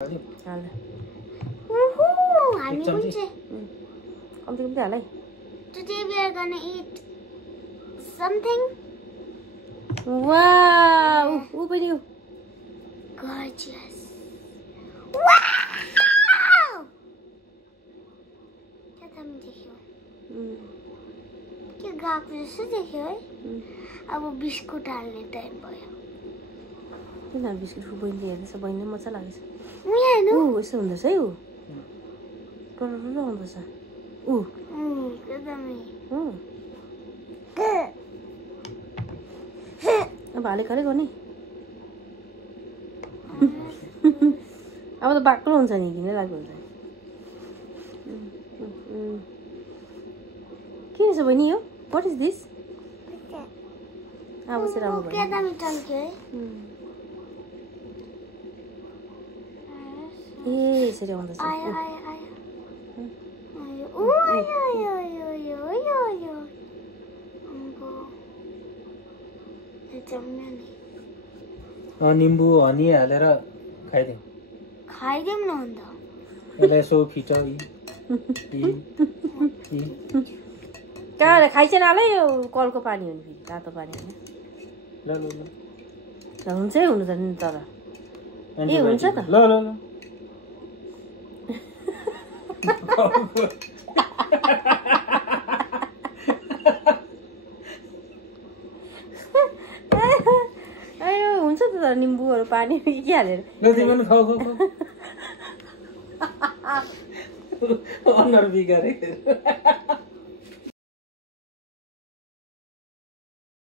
Today we are gonna eat something. Wow! Open you. Gorgeous. Wow! क्या था मैं देखियो? क्या गाँव जैसे देखियो है? अब वो बिस्कुट डालने टाइम भयो. किन बिस्कुट बहिनीले हेर्दैछ बहिनीले मजा लाग्छ. यहाँ हेर्नु. यसो हुँदैछ है ऊ. टरटरो आउँदैछ. एकदमै. अब हाले खाले गर्ने. अब त बाक्लो हुन्छ नि किन लाग्यो हुन्छ. के रहेछ बहिनी यो? What is this? अब चाहिँ राम्रो भयो. क्या दामी टल्क्यो है? ए यसरी आउँदैछ. आयो. निम्बु हनी हालेर खाइदिउँ न अन्त. यसलाई यसो फिट कहाँ खाइसेन हालै यो कलको पानी हो नि फेरि तातो पानी होइन. हुन्छ है हुनु त नि तर. ए हुन्छ त. ल हुन्छ त तर निम्बुहरू पानी के हालेर. अनुहार बिगारे.